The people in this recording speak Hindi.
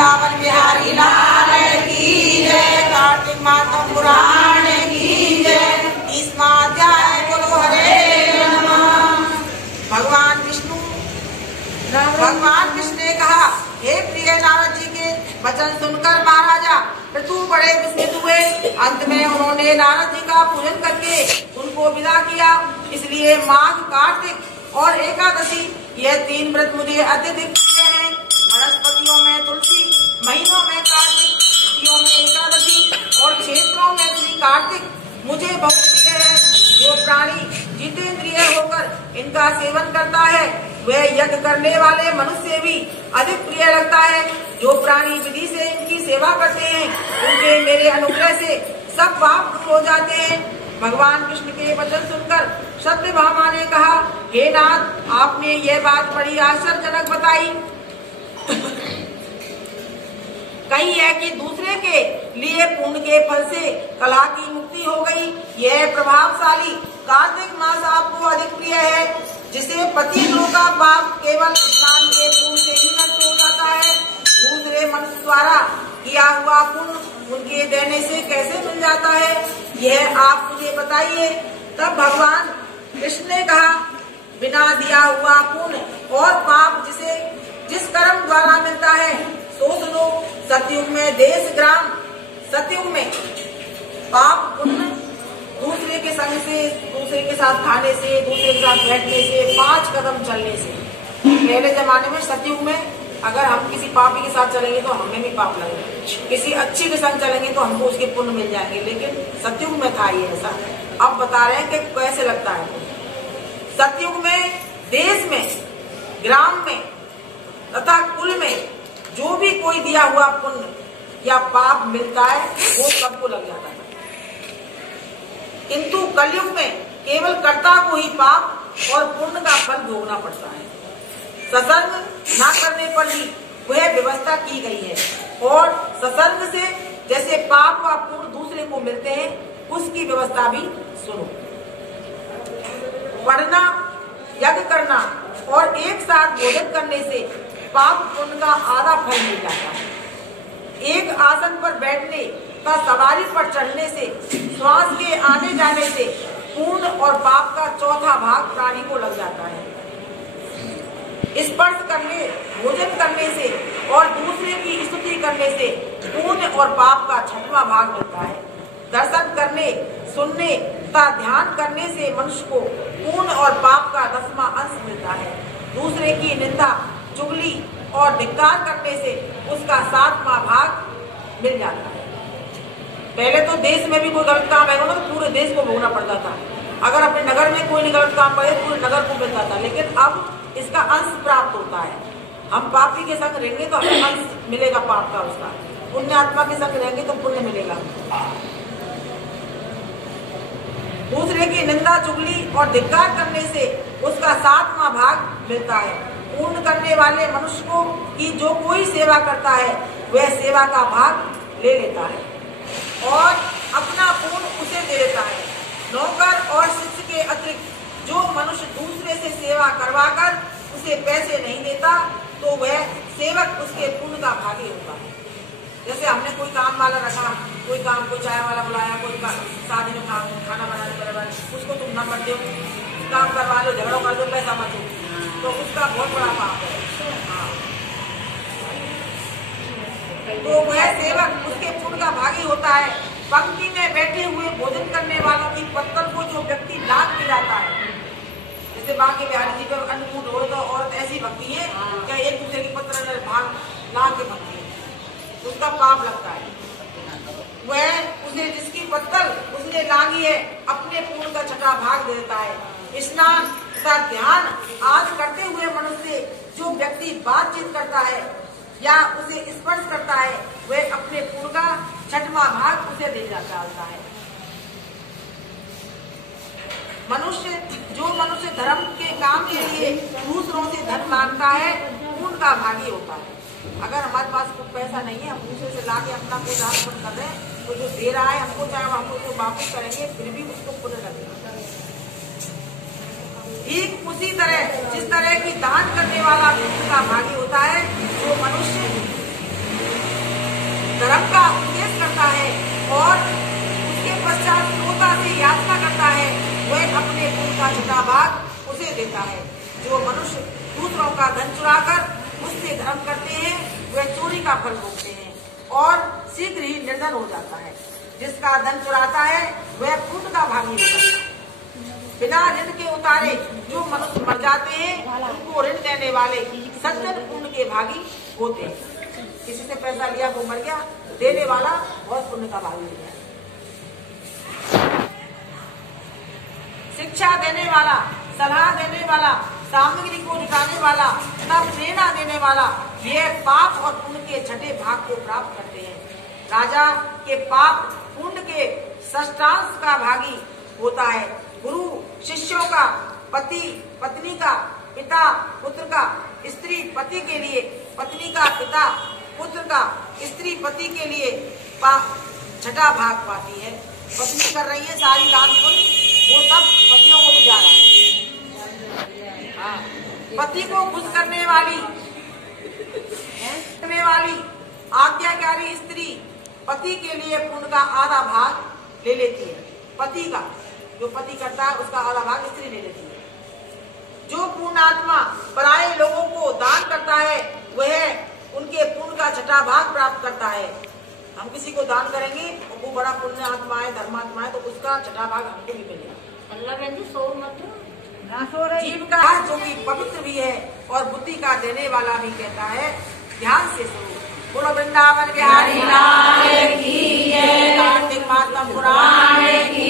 वृंदावन बिहारी लाल की जय। कार्तिक मातम पुराण की जय। 30वां अध्याय। बोलो हरे नमः। भगवान कृष्ण ने कहा, हे प्रिय नारद जी के वचन सुनकर महाराजा पृथु बड़े विस्मित हुए। अंत में उन्होंने नारद जी का पूजन करके उनको विदा किया। इसलिए माघ, कार्तिक और एकादशी यह 3 व्रत मुझे अत्यधिक प्रिय हैं। वनस्पतियों में तुलसी, महीनों में कार्तिक, तिथियों में एकादशी और क्षेत्रों में श्री कार्तिक मुझे बहुत प्रिय है। जो प्राणी जितेंद्रिय होकर इनका सेवन करता है वह यज्ञ करने वाले मनुष्य से भी अधिक प्रिय लगता है। जो प्राणी विधि से इनकी सेवा करते हैं उनके मेरे अनुग्रह से सब पाप दूर हो जाते हैं। भगवान कृष्ण के वचन सुनकर सत्यभामा ने कहा, हे नाथ, आपने यह बात बड़ी आश्चर्यजनक बताई। कही है कि दूसरे के लिए पुण्य के फल से कलह की मुक्ति हो गई। यह प्रभावशाली कार्तिक मास आपको अधिक प्रिय है, जिसे पतितों का पाप केवल स्नान के पुण्य से ही नष्ट हो जाता है। दूसरे मनुष्य द्वारा किया हुआ पुण्य उनके देने से कैसे मिल जाता है, यह आप मुझे बताइए। तब भगवान कृष्ण ने कहा, बिना दिया हुआ पुण्य और पाप जिस कर्म द्वारा मिलता है सो सुनो। सतयुग में देश ग्राम, सतयुग में पाप पुण्य दूसरे के संग से, दूसरे के साथ खाने से, दूसरे के साथ बैठने से, 5 कदम चलने से। पहले जमाने में सतयुग में अगर हम किसी पापी के साथ चलेंगे तो हमें भी पाप लगेगा, किसी अच्छी के संग चलेंगे तो हमको उसके पुण्य मिल जाएंगे। लेकिन सतयुग में था ये ऐसा। अब बता रहे हैं कि कैसे लगता है। सतयुग में देश में, ग्राम में तथा कुल में जो भी कोई दिया हुआ पुण्य या पाप मिलता है वो सबको लग जाता है। किंतु कलयुग में केवल कर्ता को ही पाप और पुण्य का फल भोगना पड़ता है। सत्संग न करने पर ही वह व्यवस्था की गई है। और सत्संग से जैसे पाप व पुण्य दूसरे को मिलते हैं उसकी व्यवस्था भी सुनो। पढ़ना, यज्ञ करना और एक साथ भोजन करने से पाप पुण्य का आधा फल मिल जाता है। एक आसन पर बैठने का सवारी पर चढ़ने से, श्वास के आने जाने से पुण्य और पाप का चौथा भाग प्राणी को लग जाता है। स्पर्श करने, भोजन करने से और दूसरे की स्तुति करने से पुण्य और पाप का 6वां भाग मिलता है। दर्शन करने, सुनने तथा ध्यान करने से मनुष्य को पुण्य और पाप का 10वां अंश मिलता है। दूसरे की निंदा, चुगली और धिक्कार करने से उसका 7वां भाग मिल जाता है। पहले तो देश में भी कोई गलत काम है तो पूरे देश को भोगना पड़ता था। अगर अपने नगर में कोई गलत काम करे पूरे नगर को मिलता था। लेकिन अब इसका अंश प्राप्त होता है। हम पापी के संग रहेंगे तो हमें अंश मिलेगा पाप का, उसका पुण्य आत्मा के संग रहेंगे तो पुण्य मिलेगा। दूसरे की निंदा, चुगली और धिक्कार करने से उसका 7वां भाग मिलता है। पूर्ण करने वाले मनुष्य को की जो कोई सेवा करता है वह सेवा का भाग ले लेता है और अपना पूर्ण उसे दे देता है। नौकर और शिष्य के अतिरिक्त जो मनुष्य दूसरे से सेवा करवाकर उसे पैसे नहीं देता तो वह सेवक उसके पुण्य का भागी होता है। जैसे हमने कोई काम वाला रखा, कोई काम, कोई चाय वाला बुलाया, कोई शादी में खाना बनाने वाला, उसको तुम न मत दो, काम करवा लो, झगड़ा कर दो, पैसा मत दो, तो उसका बहुत बड़ा पाप है। तो वह सेवक उसके पुण्य का भागी होता है। पंक्ति में बैठे हुए भोजन करने वालों की पत्तल को जो व्यक्ति लाभ दिलाता है, जैसे बांके बिहारी जी पे अन्नकूट हो तो औरत ऐसी भक्ति है क्या एक दूसरे की पत्तल भाग लाभ के भक्ति है, उसका पाप लगता है। वह उसे जिसकी पत्तल उसने लांगी है अपने पुण्य का 6वां भाग दे देता है। स्नान तथा ध्यान आदि करते हुए मनुष्य जो व्यक्ति बातचीत करता है या उसे स्पर्श करता है वह अपने पुण्य का 6वां भाग उसे दे जाता है। जो मनुष्य धर्म के काम के लिए दूसरों से धन मांगता है पुण्य का भागी होता है। अगर हमारे पास कुछ पैसा नहीं है, हम दूसरे से लाके अपना कोई दान कर रहे हैं तो जो दे रहा है हमको, चाहे हमको तो वापस करेंगे फिर भी उसको पुण्य लगेगा। ठीक उसी तरह जिस तरह की दान करने वाला पुण्य का भागी होता है, जो मनुष्य का धन चुराकर उससे धर्म करते हैं वे चोरी का फल भोगते हैं और शीघ्र ही निर्धन हो जाता है। जिसका धन चुराता है वह पुण्य का भागी हो जाता है। बिना ऋण के उतारे जो मनुष्य मर जाते हैं उनको ऋण देने वाले सज्जन पुण्य के भागी होते हैं। किसी से पैसा लिया वो मर गया, देने वाला बहुत पुण्य का भागी हो गया। शिक्षा देने वाला, सलाह देने वाला, सामग्री को जुटाने वाला तथा प्रेरणा देने वाला ये पाप और पुण्य के छठे भाग को प्राप्त करते हैं। राजा के पाप पुण्य के षष्ठांश का भागी होता है। गुरु शिष्यों का, पति पत्नी का, पिता पुत्र का, स्त्री पति के लिए, पत्नी का पिता पुत्र का, स्त्री पति के लिए छठा भाग पाती है। पत्नी कर रही है सारी दान पुण्य, वो सब पतियों को भी जा रहा है। हाँ, पति को खुश करने वाली आज्ञाकारी स्त्री पति के लिए पुण्य का आधा भाग ले लेती है। पति का जो पति करता है उसका आधा भाग स्त्री ले लेती है। जो पुण्यात्मा पराये लोगों को दान करता है वह उनके पुण्य का छठा भाग प्राप्त करता है। हम किसी को दान करेंगे और वो बड़ा पुण्य आत्मा है, धर्मात्मा है, तो उसका छठा भाग हमको भी मिलेगा। जीव का जो कि पवित्र भी है और बुद्धि का देने वाला भी कहता है ध्यान से सुनो। बोलो वृंदावन बिहारी लाल की जय। कार्तिक मातम पुराण की